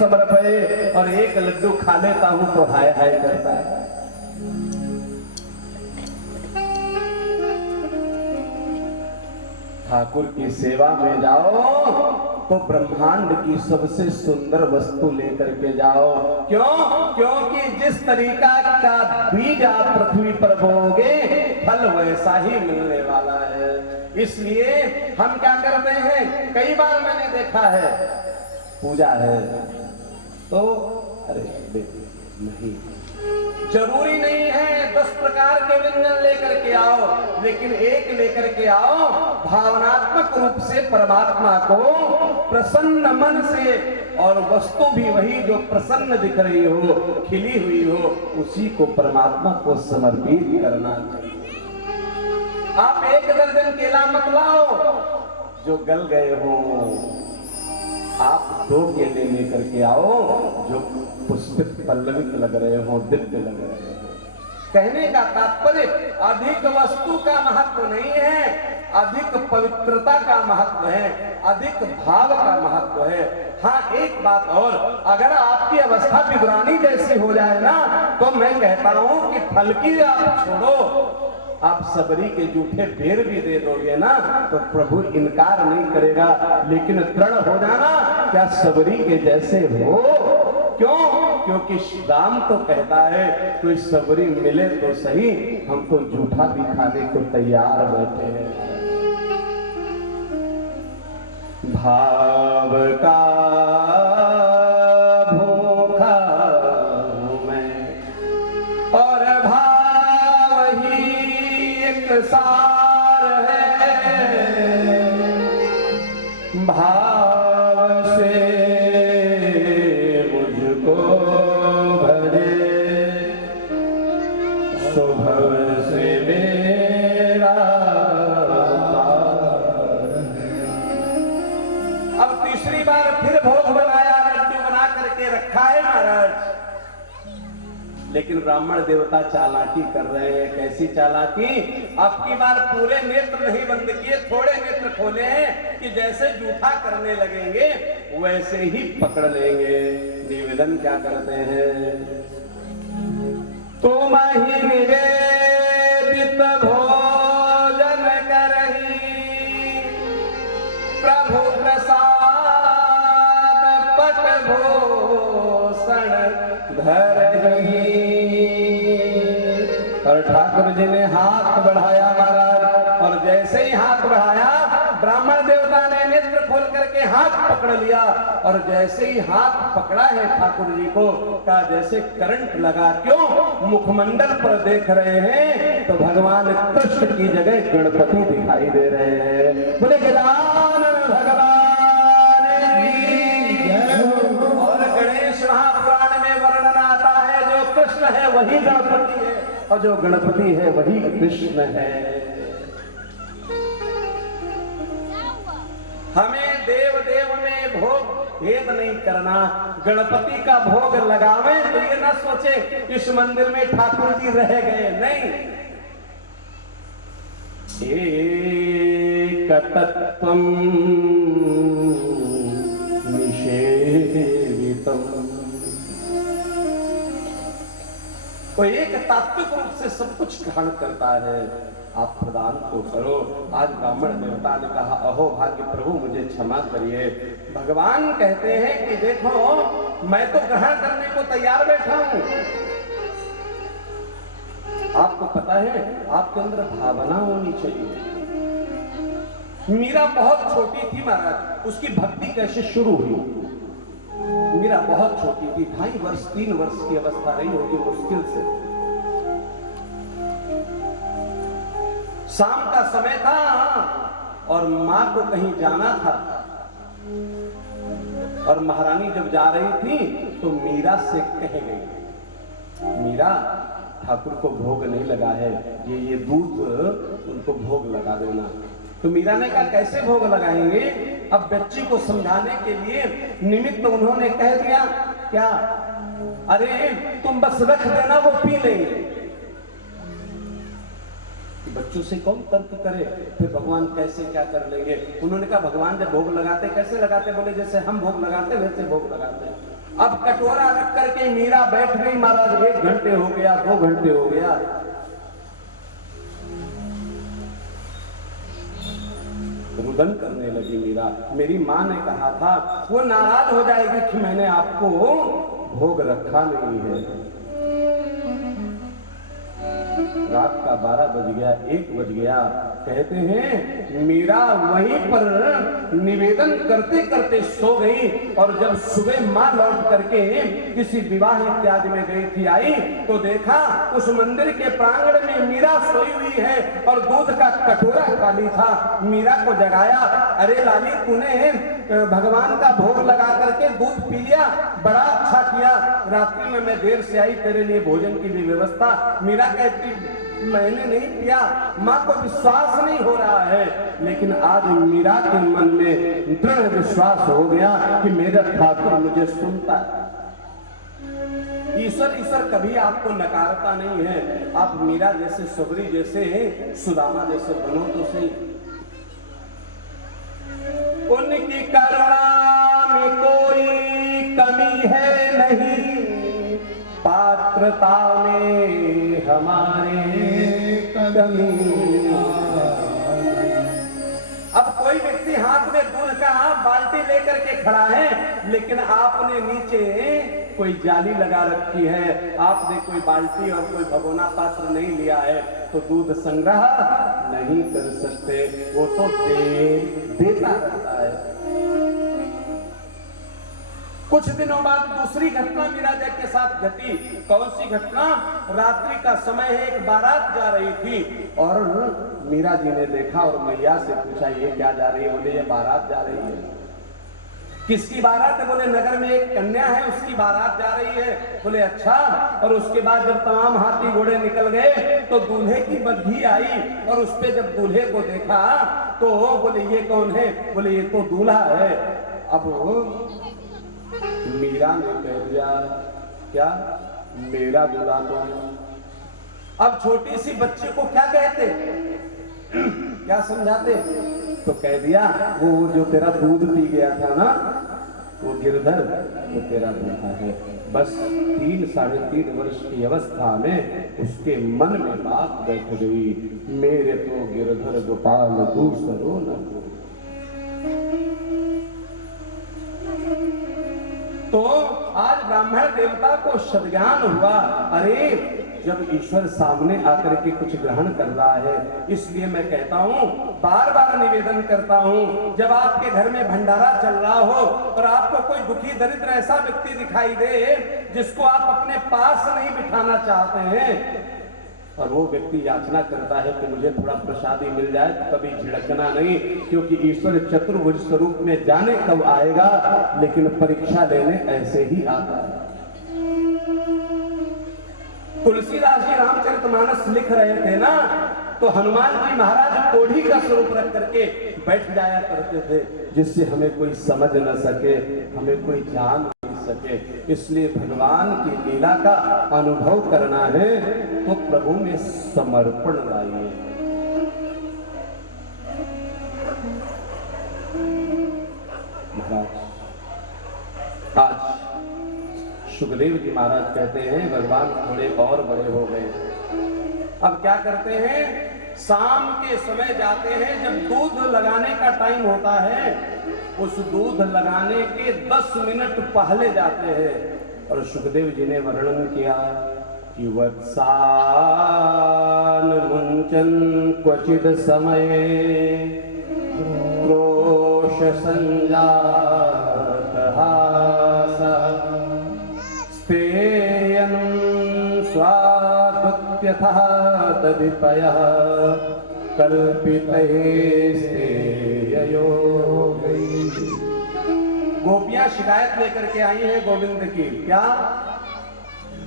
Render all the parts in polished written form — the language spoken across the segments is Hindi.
समर्पये, और एक लड्डू खा लेता हूं तो हाय हाय करता है। ठाकुर की सेवा में जाओ तो ब्रह्मांड की सबसे सुंदर वस्तु लेकर के जाओ। क्यों? क्योंकि जिस तरीका का बीज आप पृथ्वी पर बोओगे फल वैसा ही मिलने वाला है। इसलिए हम क्या करते हैं, कई बार मैंने देखा है, पूजा है तो अरे नहीं, जरूरी नहीं है 10 प्रकार के व्यंजन लेकर के आओ, लेकिन एक लेकर के आओ, भावनात्मक रूप से परमात्मा को प्रसन्न मन से, और वस्तु भी वही जो प्रसन्न दिख रही हो, खिली हुई हो, उसी को परमात्मा को समर्पित करना चाहिए। आप 1 दर्जन केला मत लाओ जो गल गए हो, आप 2 केले लेकर के आओ जो पुष्पित पल्लवित लग रहे हो, दिव्य लग रहे हो। कहने का तात्पर्य अधिक वस्तु का महत्व नहीं है, अधिक पवित्रता का महत्व है, अधिक भाव का महत्व है। हाँ, एक बात और, अगर आपकी अवस्था बिगड़ानी जैसी हो जाए ना, तो मैं कहता हूं कि फल की आप छोड़ो, आप सबरी के जूठे बेर भी दे दोगे ना तो प्रभु इनकार नहीं करेगा, लेकिन दृढ़ हो जाना क्या सबरी के जैसे हो। क्यों? क्योंकि राम तो कहता है कोई सबरी मिले तो सही, हम तो जूठा भी खाने को तैयार बैठे हैं। भाव का भूखा हूं मैं, और भाव ही एक सार है, भाव से मुझको भजे, तो भव से मेरा पार है। अब तीसरी बार फिर भोग बनाया, लड्डू बना करके रखा है महाराज, लेकिन ब्राह्मण देवता चालाकी कर रहे हैं। कैसी चालाकी? आपकी बार पूरे नेत्र नहीं बंद किए, थोड़े नेत्र खोले हैं कि जैसे जूठा करने लगेंगे वैसे ही पकड़ लेंगे। निवेदन क्या करते हैं, तुम ही निवेदित भोजन करही, प्रभु प्रसाद पट भूषण धरही। और ठाकुर जी ने हाथ बढ़ाया महाराज, और जैसे ही हाथ बढ़ाया ब्राह्मण देवता ने नेत्र खोल करके हाथ पकड़ लिया, और जैसे ही हाथ पकड़ा है ठाकुर जी को का जैसे करंट लगा। क्यों? मुखमंडल पर देख रहे हैं तो भगवान कृष्ण की जगह गणपति दिखाई दे रहे हैं। बोले गजानन भगवान की। और गणेश महापुराण में वर्णन आता है जो कृष्ण है वही गणपति है, और जो गणपति है वही कृष्ण है। हमें देव देव में भोग भेद नहीं करना। गणपति का भोग लगावे तो ये ना सोचे इस मंदिर में ठाकुर जी रह गए, नहीं। एक तत्वम निषेवितम, तो एक तात्विक रूप से सब कुछ ग्रहण करता है। आप प्रदान को करो। आज ब्राह्मण देवता ने कहा अहो भाग्य प्रभु मुझे क्षमा करिए। भगवान कहते हैं कि देखो मैं तो ग्रहण करने को तैयार बैठा हूं, आपको पता है आपके अंदर भावना होनी चाहिए। मीरा बहुत छोटी थी महाराज, उसकी भक्ति कैसे शुरू हुई? मीरा बहुत छोटी थी, 2.5 वर्ष 3 वर्ष की अवस्था रही होगी मुश्किल से। शाम का समय था और मां को कहीं जाना था, और महारानी जब जा रही थी तो मीरा से कह गई, मीरा ठाकुर को भोग नहीं लगा है, ये दूध उनको भोग लगा देना। तो मीरा ने कहा कैसे भोग लगाएंगे? अब बच्ची को समझाने के लिए निमित्त उन्होंने कह दिया क्या, अरे तुम बस रख देना वो पी लेंगे। बच्चों से कौन तर्क करे, फिर भगवान कैसे क्या कर लेंगे। उन्होंने कहा भगवान जब भोग लगाते कैसे लगाते, बोले जैसे हम भोग लगाते वैसे भोग लगाते। अब कटोरा रख करके मीरा बैठ गई, महाराज 1 घंटे हो गया, 2 घंटे हो गया, रुदन करने लगी मीरा। मेरी माँ ने कहा था वो नाराज हो जाएगी कि मैंने आपको भोग रखा नहीं है। रात का 12 बज गया, 1 बज गया। कहते हैं मीरा वहीं पर निवेदन करते करते सो गई, और जब सुबह मां लौट करके किसी विवाह इत्यादि में गई थी, आई तो देखा उस मंदिर के प्रांगण में मीरा सोई हुई है और दूध का कटोरा खाली था। मीरा को जगाया, अरे लाली तूने भगवान का भोग लगा करके दूध पी लिया, बड़ा अच्छा किया, रात्रि में मैं देर से आई, तेरे लिए भोजन की भी व्यवस्था। मीरा कहती मैंने नहीं पिया, माँ को विश्वास नहीं हो रहा है, लेकिन आज मीरा के मन में दृढ़ विश्वास हो गया कि मेरा ठाकुर मुझे सुनता है। ईश्वर कभी आपको नकारता नहीं है। आप मीरा जैसे, सबरी जैसे, सुदामा जैसे बनो तो सही। उनकी करुणा में कोई कमी है नहीं, पात्रता में हमारे कमी। अब कोई व्यक्ति हाथ में दूध का बाल्टी लेकर के खड़ा है, लेकिन आपने नीचे कोई जाली लगा रखी है, आपने कोई बाल्टी और कोई भगोना पात्र नहीं लिया है, तो दूध संग्रह नहीं कर सकते। वो तो देता रहता है। कुछ दिनों बाद दूसरी घटना मीरा जी के साथ घटी। कौन सी घटना? रात्रि का समय है, एक बारात जा रही थी और मीरा जी ने देखा और मैया से पूछा ये क्या जा रही है? बोले ये बारात जा रही है। किसकी बारात है? बोले नगर में एक कन्या है उसकी बारात जा रही है। बोले अच्छा। और उसके बाद जब तमाम हाथी घोड़े निकल गए तो दूल्हे की बग्घी आई और उस पे जब दूल्हे को देखा तो बोले ये कौन है? बोले ये तो दूल्हा है। अब मीरा ने कह दिया क्या मेरा दूल्हा तो है। अब छोटी सी बच्ची को क्या कहते, क्या समझाते? तो कह दिया वो जो तेरा दूध पी गया था ना, वो गिरधर, वो तेरा दूल्हा है। बस 3-3.5 वर्ष की अवस्था में उसके मन में बात बैठ गई, मेरे तो गिरधर गोपाल दूसरो न। तो आज ब्राह्मण देवता को सद्ज्ञान हुआ, अरे जब ईश्वर सामने आकर के कुछ ग्रहण कर रहा है, इसलिए मैं कहता हूँ, बार बार निवेदन करता हूँ, जब आपके घर में भंडारा चल रहा हो और आपको कोई दुखी दरिद्र ऐसा व्यक्ति दिखाई दे जिसको आप अपने पास नहीं बिठाना चाहते हैं और वो व्यक्ति याचना करता है कि मुझे थोड़ा प्रसादी मिल जाए, तो कभी झिड़कना नहीं, क्योंकि ईश्वर चतुर्भुज स्वरूप में जाने कब आएगा, लेकिन परीक्षा लेने ऐसे ही आता है। तुलसीदास जी रामचरितमानस लिख रहे थे ना, तो हनुमान जी महाराज कोढ़ी का स्वरूप रख करके बैठ जाया करते थे, जिससे हमें कोई समझ न सके, हमें कोई जान नहीं सके। इसलिए भगवान की लीला का अनुभव करना है तो प्रभु में समर्पण लाइए। महाराज आज सुखदेव जी महाराज कहते हैं भगवान थोड़े और बड़े हो गए। अब क्या करते हैं? शाम के समय जाते हैं, जब दूध लगाने का टाइम होता है, उस दूध लगाने के 10 मिनट पहले जाते हैं। और सुखदेव जी ने वर्णन किया कि वत्सान मुंचन क्वचित समय क्रोश संजात स्तेयं स्वादुत्यथा तदिपयः कल्पितैस्तेययो। गोपियां शिकायत लेकर के आई हैं गोविंद की। क्या?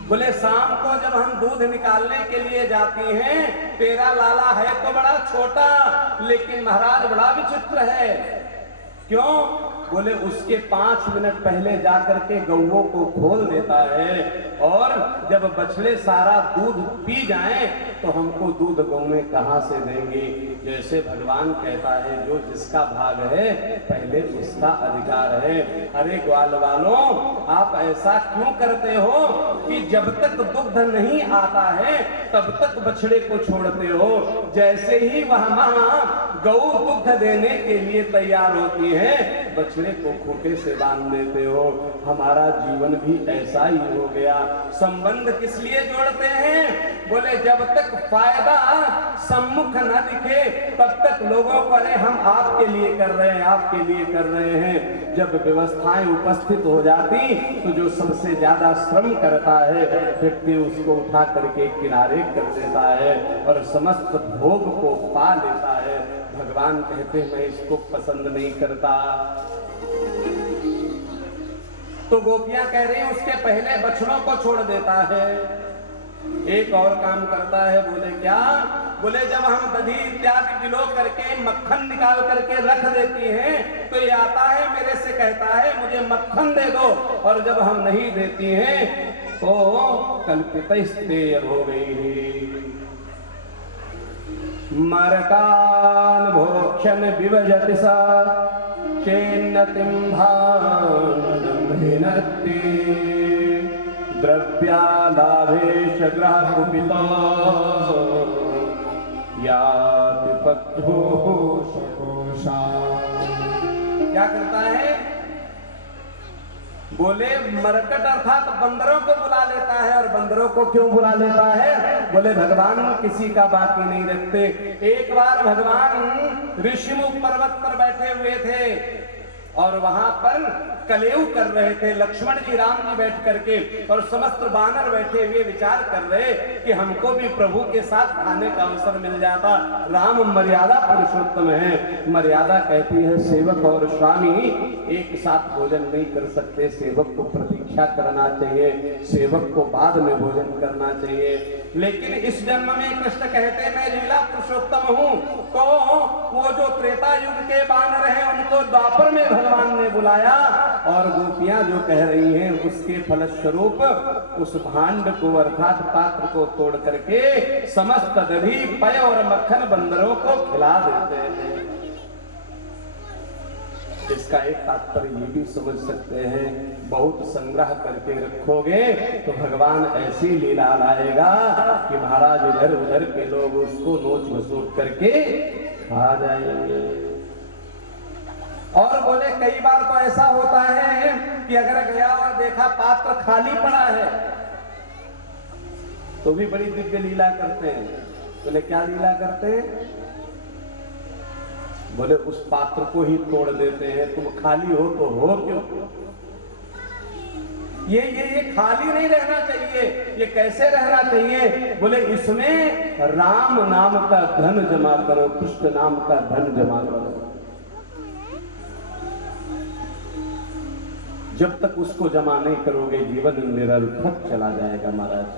बोले शाम को जब हम दूध निकालने के लिए जाती हैं, तेरा लाला है तो बड़ा छोटा, लेकिन महाराज बड़ा विचित्र है। क्यों? बोले उसके 5 मिनट पहले जाकर के गौओं को खोल देता है, और जब बछड़े सारा दूध पी जाएं तो हमको दूध गौएं कहां से देंगी। जैसे भगवान कहता है जो जिसका भाग है पहले उसका अधिकार है। अरे ग्वाल वालों, आप ऐसा क्यों करते हो कि जब तक दुग्ध नहीं आता है तब तक बछड़े को छोड़ते हो, जैसे ही वह मां गौ दुग्ध देने के लिए तैयार होती है बछड़े को खूंटे से बांध देते हो। हमारा जीवन भी ऐसा ही हो गया। संबंध किस लिए जोड़ते हैं? बोले जब तक फायदा सम्मुख न दिखे तब तक लोगों को अरे हम आपके लिए कर रहे हैं, आपके लिए कर रहे हैं। जब व्यवस्थाएं उपस्थित हो जाती तो जो सबसे ज्यादा श्रम करता है व्यक्ति उसको उठा करके किनारे कर देता है और समस्त भोग को पा लेता है। भगवान कहते हैं मैं इसको पसंद नहीं करता। तो गोपियां कह रही हैं उसके पहले बछड़ों को छोड़ देता है। एक और काम करता है। बोले क्या? बोले जब हम दही इत्यादि किलो करके मक्खन निकाल करके रख देती हैं तो ये आता है मेरे से कहता है मुझे मक्खन दे दो, और जब हम नहीं देती हैं तो कल्पितस्तेय हो गई। मरकान भोक्षण विभजति सा चेन्नतिं भानमहिनत्ति द्रव्यालाभेश ग्रह कुपितो याति पक्षोषकोषा। क्या करता है? बोले मरकट अर्थात बंदरों को बुला लेता है। और बंदरों को क्यों बुला लेता है? बोले भगवान किसी का बाकी नहीं रखते। एक बार भगवान ऋषिमुख पर्वत पर बैठे हुए थे और वहां पर कलेऊ कर रहे थे। लक्ष्मण जी राम जी बैठ करके और समस्त बानर बैठे हुए विचार कर रहे कि हमको भी प्रभु के साथ खाने का अवसर मिल जाता। राम मर्यादा पुरुषोत्तम है। मर्यादा कहती है सेवक और स्वामी एक साथ भोजन नहीं कर सकते, सेवक को प्रतीक्षा करना चाहिए, सेवक को बाद में भोजन करना चाहिए। लेकिन इस जन्म में कृष्ण कहते मैं लीला पुरुषोत्तम हूँ, तो वो जो त्रेता युग के बानर हैं उनको द्वापर में भगवान ने बुलाया, और गोपियां जो कह रही हैं उसके फलस्वरूप उस भांड को अर्थात पात्र को तोड़ करके समस्त दही पय और मक्खन बंदरों को खिला देते हैं। इसका एक तात्पर्य ये भी समझ सकते हैं, बहुत संग्रह करके रखोगे तो भगवान ऐसी लीला लाएगा कि महाराज इधर उधर के लोग उसको नोच घसोट करके खा जाएंगे। और बोले कई बार तो ऐसा होता है कि अगर गया और देखा पात्र खाली पड़ा है तो भी बड़ी दिव्य लीला करते हैं। बोले क्या लीला करते हैं? बोले उस पात्र को ही तोड़ देते हैं। तुम खाली हो तो हो क्यों? ये खाली नहीं रहना चाहिए। ये कैसे रहना चाहिए? बोले इसमें राम नाम का धन जमा करो, कृष्ण नाम का धन जमा करो। जब तक उसको जमा नहीं करोगे जीवन निरर्थक चला जाएगा। महाराज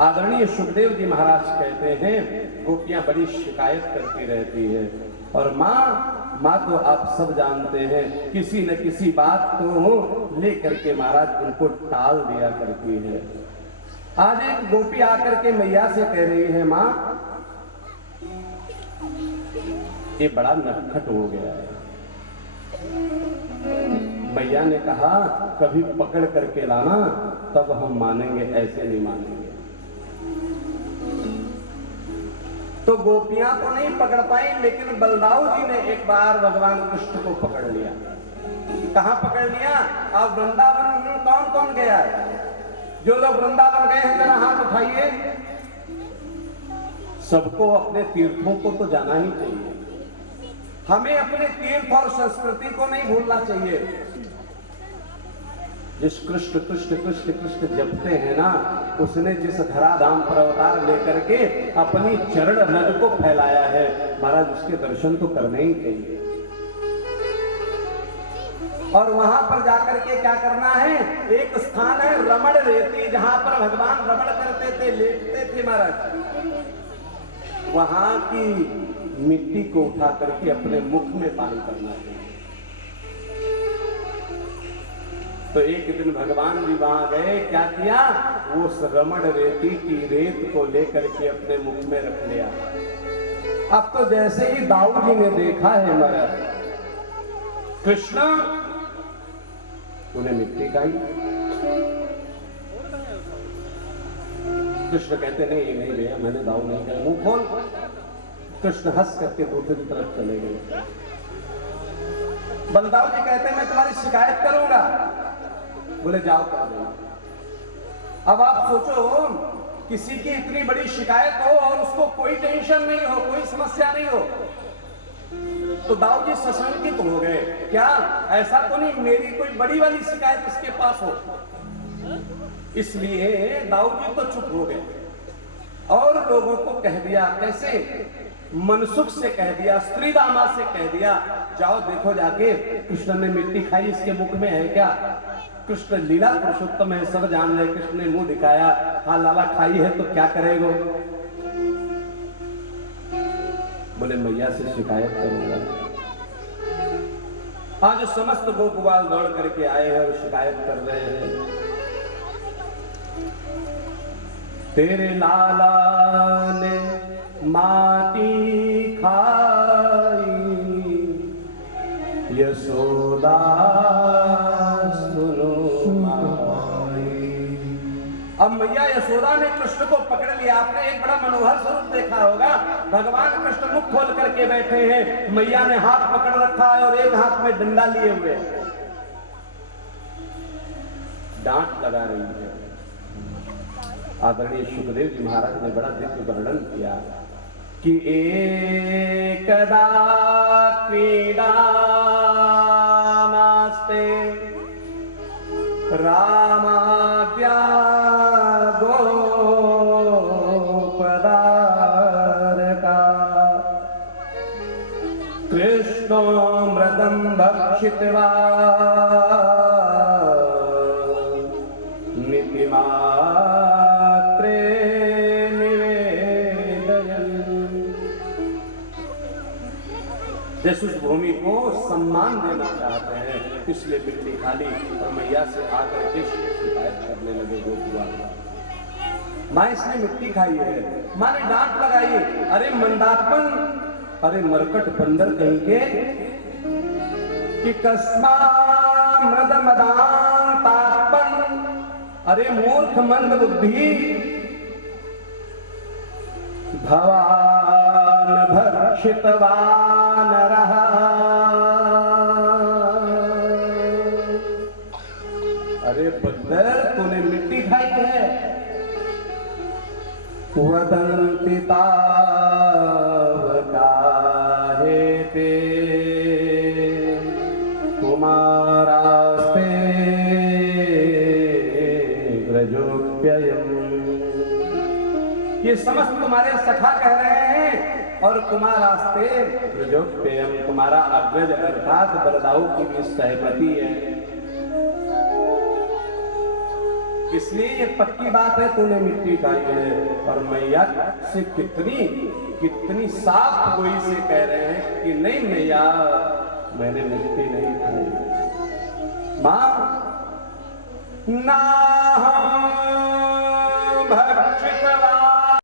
आदरणीय सुखदेव जी महाराज कहते हैं गोपियां बड़ी शिकायत करती रहती है, और माँ तो आप सब जानते हैं किसी न किसी बात को लेकर के महाराज उनको टाल दिया करती है। आज एक गोपी आकर के मैया से कह रही है माँ ये बड़ा नटखट हो गया है। मैया ने कहा कभी पकड़ करके लाना तब हम मानेंगे, ऐसे नहीं मानेंगे। तो गोपियां तो नहीं पकड़ पाई, लेकिन बलदाऊ जी ने एक बार भगवान कृष्ण को पकड़ लिया। कहां पकड़ लिया? अब वृंदावन कौन कौन गया है? जो लोग वृंदावन गए हैं जरा हाथ उठाइए। सबको अपने तीर्थों को तो जाना ही चाहिए। हमें अपने तीर्थ और संस्कृति को नहीं भूलना चाहिए। जिस कृष्ण कृष्ण कृष्ण कृष्ण जपते हैं ना, उसने जिस धराधाम पर अवतार लेकर के अपनी चरण रज को फैलाया है, महाराज उसके दर्शन तो करने ही चाहिए। और वहां पर जाकर के क्या करना है? एक स्थान है रमण रेती, जहां पर भगवान रमण करते थे, लेटते थे महाराज। वहां की मिट्टी को उठा करके अपने मुख में पान करना चाहिए। तो एक दिन भगवान जी वहां गए, क्या किया, वो रमण रेती की रेत को लेकर के अपने मुख में रख लिया। अब तो जैसे ही दाऊ जी ने देखा है महाराज कृष्ण, उन्हें मिट्टी खाई। कृष्ण कहते नहीं भैया, मैंने दाऊ नहीं खाया, मुंह खोल। कृष्ण हंस करके दूसरी तरफ चले गए। बलदाऊ जी कहते हैं मैं तुम्हारी शिकायत करूंगा। बोले जाओ कर दो। अब आप सोचो, किसी की इतनी बड़ी शिकायत हो और उसको कोई टेंशन नहीं हो, कोई समस्या नहीं हो, तो दाऊ जी सशंकित हो गए। क्या ऐसा तो नहीं मेरी कोई बड़ी वाली शिकायत इसके पास हो? इसलिए दाऊ जी तो चुप हो गए और लोगों को कह दिया। कैसे? मनसुख से कह दिया, स्त्री दामा से कह दिया, जाओ देखो जाके कृष्ण ने मिट्टी खाई, इसके मुख में है क्या? कृष्ण लीला पुरुषोत्तम है, सब जान रहे। कृष्ण ने मुंह दिखाया, हाँ लाला खाई है तो क्या करेगो? बोले मैया से शिकायत करूंगा। आज समस्त गोपवाल दौड़ करके आए हैं और शिकायत कर रहे हैं, तेरे लाला ने माटी खाई, यशोदा सुनो माई। अब मैया यशोदा ने कृष्ण को पकड़ लिया। आपने एक बड़ा मनोहर स्वरूप देखा होगा, भगवान कृष्ण मुख खोल करके बैठे हैं, मैया ने हाथ पकड़ रखा है और एक हाथ में डंडा लिए हुए डांट लगा रही है। आदरणीय सुखदेव जी महाराज ने बड़ा दिव्य वर्णन किया कि एकदा क्रीडा नास्ते रामाद्या गोपदारका कृष्णो मृदं भक्षित्वा जैसे उस भूमि को सम्मान देना चाहते हैं, इसलिए मिट्टी खाली और मैया से आकर के शिकायत करने लगे। माँ इसने मिट्टी खाई है, माँ ने डांट लगाई, अरे मंदात्मन, अरे मरकट बंदर कहीं के, कि कस्मा मृद मदान तात्पन, अरे मूर्ख मंद बुद्धि, भवान भक्षितवान रहा। अरे बंदर तूने मिट्टी खाई है। वदन्ति तावकाहे ते कुमारास्ते व्रजोप्ययम्। ये समस्त तुम्हारे सखा कह रहे हैं और कुमारास्ते व्रजोप्ययम्, तुम्हारा अग्रज अर्थात बलदाऊ की भी सहमति है। इसलिए ये पक्की बात है, तूने मिट्टी खाई है। और मैया से कितनी साफ गोई से कह रहे हैं कि नहीं मैया, मैंने मिट्टी नहीं खाई। मां ना